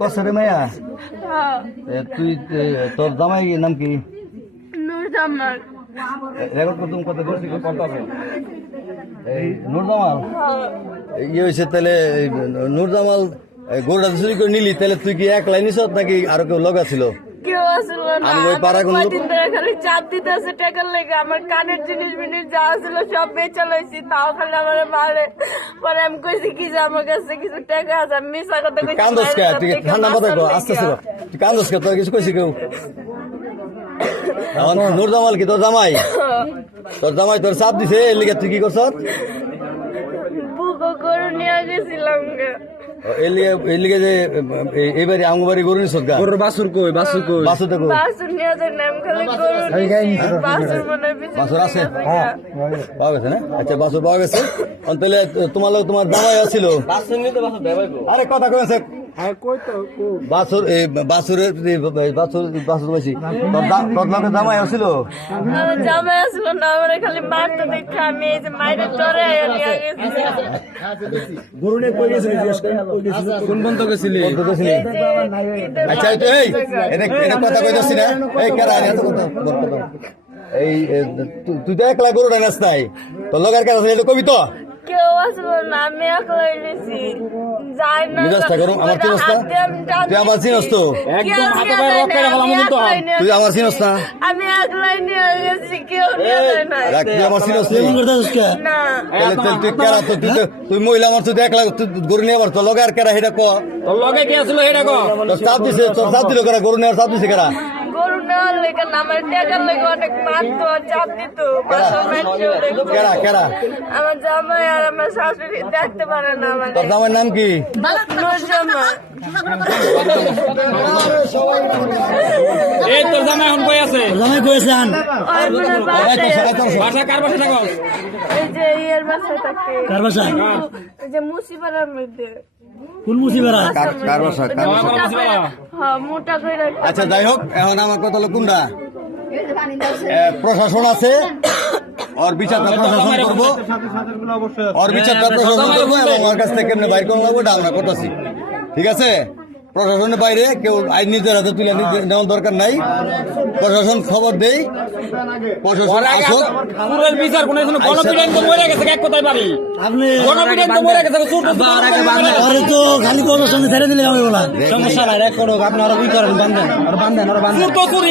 কসরে মায়া তুই তোর জামাই নাম কি? নুরজামাল। রেকর্ড করতুম কত দোষী কত আছে এই নুরজামাল ইয়ে হয়েছে তাহলে নুরজামাল গরুটা চুরি করে নিলি তাহলে তুই কি একলাই নিছ নাকি আরো কেউ লগা ছিল? কেউ আসল না, আমি ওই পাড়া কোন কয়দিন ধরে খালি চাপ দিতেছে টাকার লেগে। আমার কানের জিনিস যা ছিল সব বেচে লইছি, তাও খালি আমার মারে। পরে আমি কইছি কি যে আমার কাছে কিছু টাকা আছে, আমি মিশা কথা কইছি। কান্দস কে? তুই ঠান্ডা মাথায় কর, আস্তে আস্তে কর। তুই কান্দস কে? তোর কিছু কইছি কেউ? নুরজামাল কি তোর জামাই? তোর জামাই তোর চাপ দিছে এর লিগে তুই কি করছ? বুকো গরু নিয়ে গেছিলাম গে। এর লিগে যে এইবারে আঙ্গুবাড়ি গরু নিছ গা? গরুর বাছুর কই? বাছুর কই? বাছুর তো কই? বাসুর নিয়ে যাই নাম খালি গরু নিছি। বাসুর মনে পিছনে বাছুর আছে? পাওয়া গেছে না? আচ্ছা বাছুর পাওয়া গেছে। তাহলে তোমার লোক তোমার জামাই আছিল? আরে কথা কয়েছে বাছুর বাছুরের বাছুর বাছুর বেশি তোর লোকের জামাই আছিল? আমার জামাই আসলো না, আমার খালি মারতে দেখে আমি এই যে মাইরে চড়ে নিয়ে গেছি। কোন বন্ধ গেছিলি? বলতে গেছিলি? আচ্ছা এই তো এই এটা কথা কইতাছি না এই কেরা এত কথা এই তুই তো একলা গরু ডাঙাস নাই তোর লোকের কাছে আছে এটা কবি তো? কেউ আসলো না, আমি একলাই নিছি। যাই না মিজাজটা গরম আমার চিনস না? তুই আমার চিনস তো? একদম হাতে পায়ে রক করে ফেলাম কিন্তু তুই আমার চিনস না? আমি একলাই নিয়ে গেছি, কেউ নিয়ে যায় না। রাখ তুই আমার চিনস না তুই কেরা তুই মহিলা আমার তুই একলা গরু নিয়ে আবার তোর লগে আর কেরা সেটা ক? তোর লগে কি আছিল হেডা কো? তোর চাপ দিছে তোর চাপ দিল কেরা? গরু নেওয়ার চাপ দিছে কেরা? গরু নেওয়ার লেগে না, আমার টাকার লেগে অনেক মারতো, চাপ দিত। বাসার মানুষও দেখতো। কেরা কেরা? আমার জামাই আর আমার শাশুড়ি দেখতে পারে না আমার। তোর জামাইয়ের নাম কি? নুরজামাল। এই তোর জামাই এখন কই আছে? জামাই কইছে আন ওর মনে বাসায় বাসা কার বাসা থাকো? এই যে ইয়ের বাসায় থাকে। কার বাসা? এই যে মুসিপাড়ার মধ্যে। কোন মুসিবারা? কার বাসা? কার বাসা? হ্যাঁ, মোটা করে রাখতে। আচ্ছা যাই হোক এখন আমার কথা হলো কোনটা প্রশাসন আছে ওর বিচারটা প্রশাসন করবো ওর বিচারটা প্রশাসন করবো এবং ওর কাছ থেকে কেমনে বাইর করবো ওটা আমরা করতেছি ঠিক আছে প্রশাসনের বাইরে কেউ আইন নিজের হাতে তুলে নেওয়ার দরকার নাই প্রশাসন খবর দেই প্রশাসন আসুক পুরোর বিচার কোন গণপিটন তো মরে গেছে এক কথাই পারি আপনি গণপিটন তো মরে গেছে আরে তো খালি প্রশাসনে ছেড়ে দিলে হবে বলা সমস্যা নাই রেক করো আপনারা কি করেন বান্ধেন আর বান্ধেন আর বান্ধেন তো চুরি